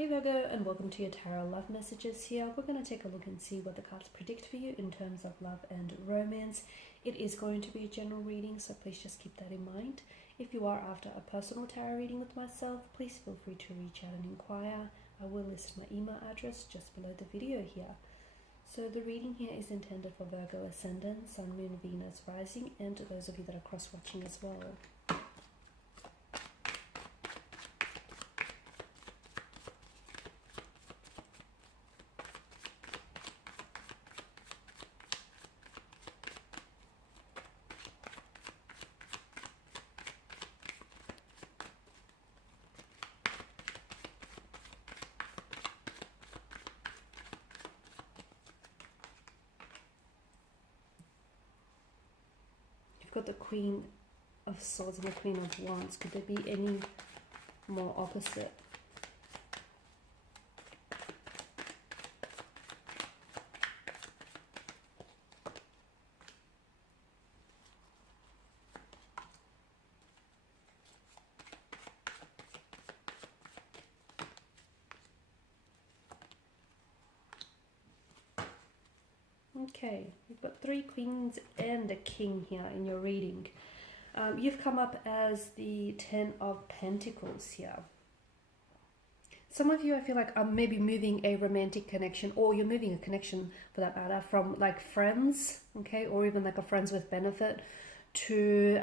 Hey Virgo, and welcome to your tarot love messages here. We're going to take a look and see what the cards predict for you in terms of love and romance. It is going to be a general reading, so please just keep that in mind. If you are after a personal tarot reading with myself, please feel free to reach out and inquire. I will list my email address just below the video here. So the reading here is intended for Virgo Ascendant, Sun, Moon, Venus, Rising, and to those of you that are cross-watching as well. Got the Queen of Swords and the Queen of Wands. Could there be any more opposite? Okay, you've got 3 queens and a king here in your reading. You've come up as the 10 of Pentacles here. Some of you, I feel like, are maybe moving a romantic connection, or you're moving a connection for that matter from like friends, okay, or even like a friends with benefit to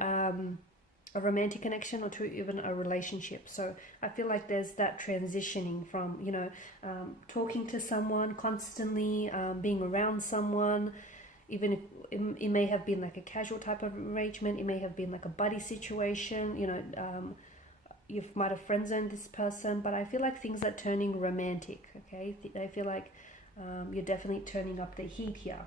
a romantic connection, or to even a relationship. So I feel like there's that transitioning from, you know, talking to someone constantly, being around someone, even if it may have been like a casual type of arrangement, it may have been like a buddy situation, you know, you might have friend zoned this person, but I feel like things are turning romantic, okay? I feel like you're definitely turning up the heat here.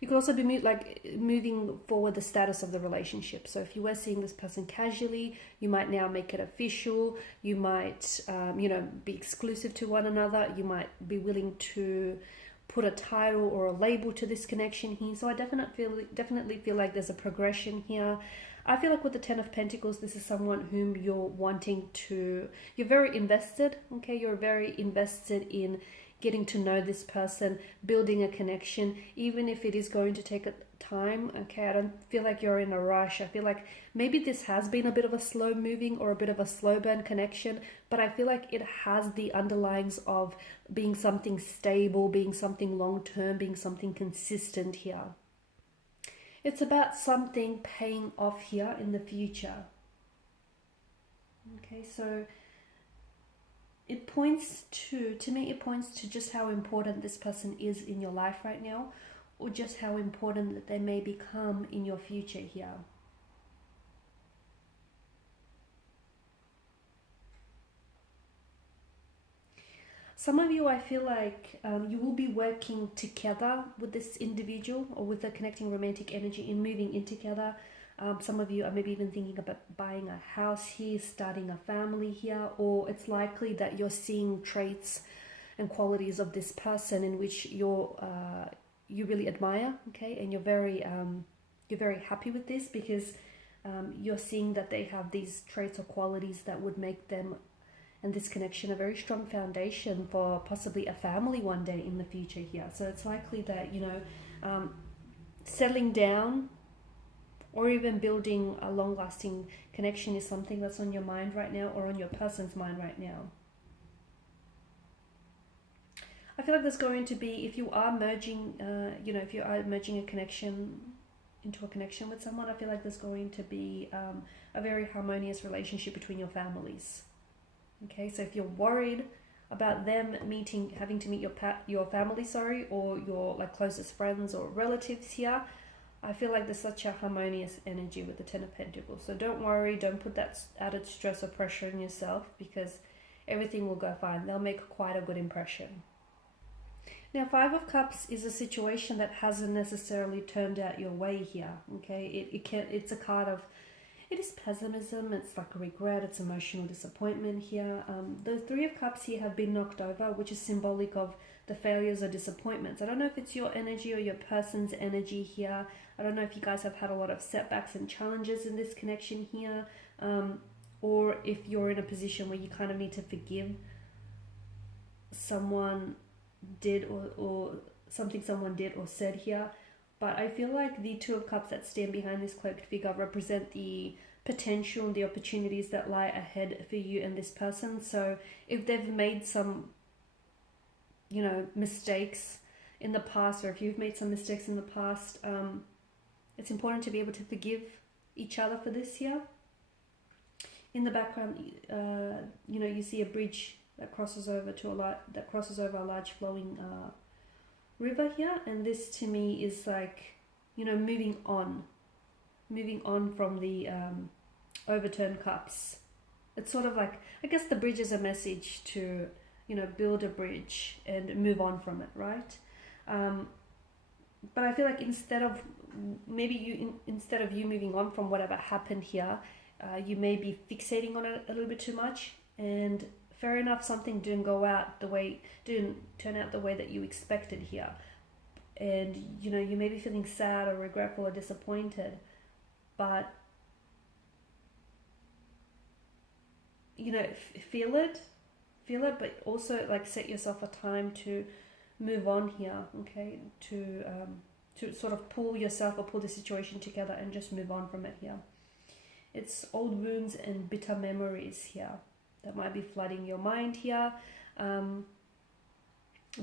You could also be moving forward the status of the relationship. So if you were seeing this person casually, you might now make it official. You might, you know, be exclusive to one another. You might be willing to put a title or a label to this connection here. So I definitely feel like there's a progression here. I feel like with the 10 of Pentacles, this is someone whom you're wanting to, you're very invested, okay? You're very invested in getting to know this person, building a connection, even if it is going to take time, okay? I don't feel like you're in a rush. I feel like maybe this has been a bit of a slow moving or a bit of a slow burn connection, but I feel like it has the underlyings of being something stable, being something long-term, being something consistent here. It's about something paying off here in the future. Okay, so it points to me, it points to just how important this person is in your life right now, or just how important that they may become in your future here. Some of you, I feel like you will be working together with this individual or with the connecting romantic energy in moving in together. Some of you are maybe even thinking about buying a house here, starting a family here, or it's likely that you're seeing traits and qualities of this person in which you really admire, okay, and you're very happy with this because you're seeing that they have these traits or qualities that would make them and this connection a very strong foundation for possibly a family one day in the future here. So it's likely that, you know, settling down or even building a long-lasting connection is something that's on your mind right now, or on your person's mind right now. I feel like there's going to be, if you are merging, you know, if you are merging a connection into a connection with someone, I feel like there's going to be a very harmonious relationship between your families. Okay, so if you're worried about them having to meet your family, or your like closest friends or relatives here, I feel like there's such a harmonious energy with the 10 of Pentacles. So don't worry, don't put that added stress or pressure on yourself, because everything will go fine. They'll make quite a good impression. Now, 5 of Cups is a situation that hasn't necessarily turned out your way here. Okay, it's a card of, it is pessimism, it's like regret, it's emotional disappointment here. The 3 of Cups here have been knocked over, which is symbolic of the failures or disappointments. I don't know if it's your energy or your person's energy here. I don't know if you guys have had a lot of setbacks and challenges in this connection here. or if you're in a position where you kind of need to forgive someone did or something someone did or said here. But I feel like the Two of Cups that stand behind this cloaked figure represent the potential and the opportunities that lie ahead for you and this person. So if they've made some, you know, mistakes in the past, or if you've made some mistakes in the past, it's important to be able to forgive each other for this here. In the background, you know, you see a bridge that crosses over a large flowing river here, and this to me is like, you know, moving on from the overturned cups. It's sort of like, I guess the bridge is a message to, you know, build a bridge and move on from it, right? But I feel like instead of you moving on from whatever happened here, you may be fixating on it a little bit too much. And fair enough, something didn't turn out the way that you expected here, and you know, you may be feeling sad or regretful or disappointed, but you know, feel it, but also like set yourself a time to move on here, okay? To sort of pull yourself or pull the situation together and just move on from it here. It's old wounds and bitter memories here that might be flooding your mind here. The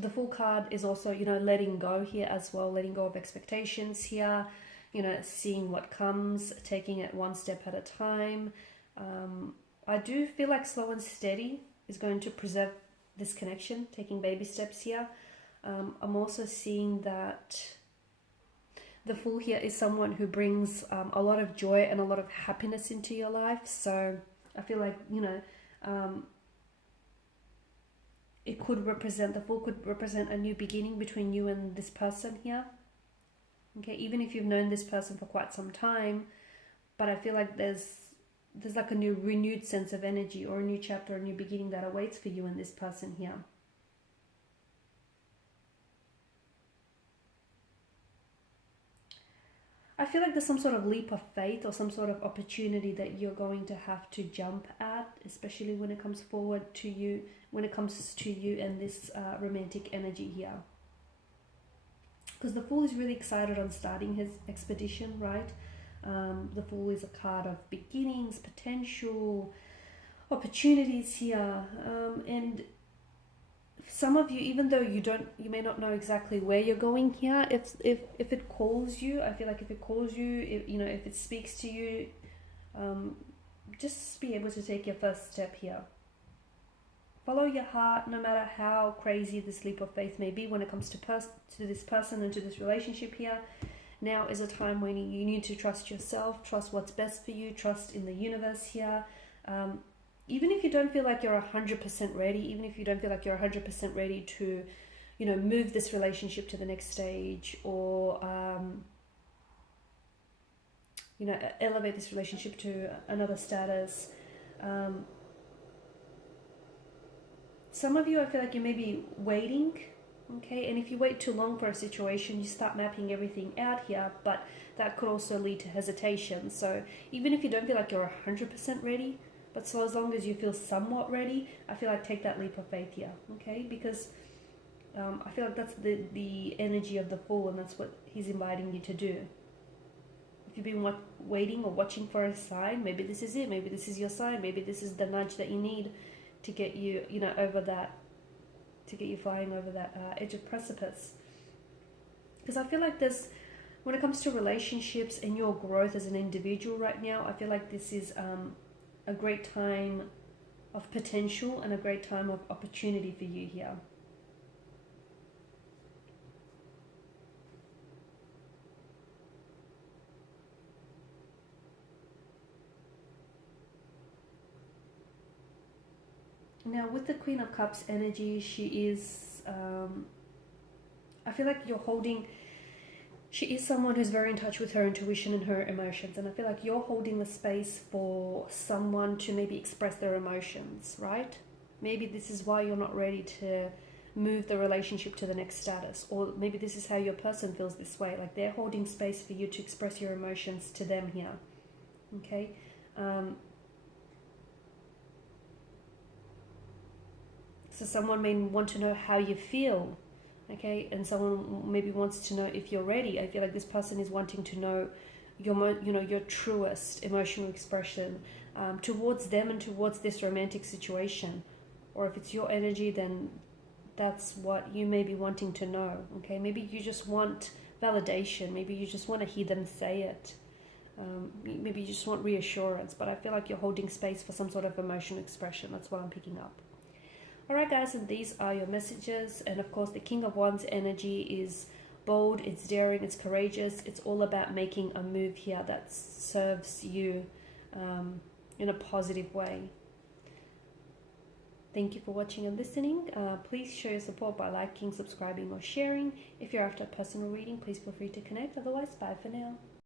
Fool card is also, you know, letting go here as well, letting go of expectations here, you know, seeing what comes, taking it one step at a time. I do feel like slow and steady is going to preserve this connection, taking baby steps here. I'm also seeing that the Fool here is someone who brings a lot of joy and a lot of happiness into your life. So I feel like, you know, it could represent, the Fool could represent a new beginning between you and this person here. Okay, even if you've known this person for quite some time, but I feel like there's like a new renewed sense of energy, or a new chapter, a new beginning that awaits for you and this person here. I feel like there's some sort of leap of faith or some sort of opportunity that you're going to have to jump at, especially when it comes to you and this romantic energy here. Because the Fool is really excited on starting his expedition, right? The Fool is a card of beginnings, potential, opportunities here, and some of you, even though you may not know exactly where you're going here, if it calls you, I feel like if it calls you, if it speaks to you, just be able to take your first step here. Follow your heart, no matter how crazy this leap of faith may be when it comes to this person and to this relationship here. Now is a time when you need to trust yourself, trust what's best for you, trust in the universe here. Even if you don't feel like you're 100% ready, even if you don't feel like you're 100% ready to, move this relationship to the next stage, or, elevate this relationship to another status. Some of you, I feel like you may be waiting, okay? And if you wait too long for a situation, you start mapping everything out here, but that could also lead to hesitation. So even if you don't feel like you're 100% ready, but so as long as you feel somewhat ready, I feel like take that leap of faith here, okay? Because I feel like that's the energy of the Fool, and that's what he's inviting you to do. If you've been waiting or watching for a sign, maybe this is it. Maybe this is your sign. Maybe this is the nudge that you need to get you, over that, to get you flying over that edge of precipice. Because I feel like when it comes to relationships and your growth as an individual right now, I feel like this is a great time of potential and a great time of opportunity for you here. Now with the Queen of Cups energy, she is, I feel like she is someone who's very in touch with her intuition and her emotions. And I feel like you're holding the space for someone to maybe express their emotions, right? Maybe this is why you're not ready to move the relationship to the next status. Or maybe this is how your person feels this way. Like they're holding space for you to express your emotions to them here. Okay? So someone may want to know how you feel, okay, and someone maybe wants to know if you're ready. I feel like this person is wanting to know your truest emotional expression towards them and towards this romantic situation. Or if it's your energy, then that's what you may be wanting to know, okay? Maybe you just want validation. Maybe you just want to hear them say it. Maybe you just want reassurance, but I feel like you're holding space for some sort of emotional expression. That's what I'm picking up. All right, guys, and these are your messages. And of course, the King of Wands energy is bold, it's daring, it's courageous. It's all about making a move here that serves you in a positive way. Thank you for watching and listening. Please show your support by liking, subscribing, or sharing. If you're after a personal reading, please feel free to connect. Otherwise, bye for now.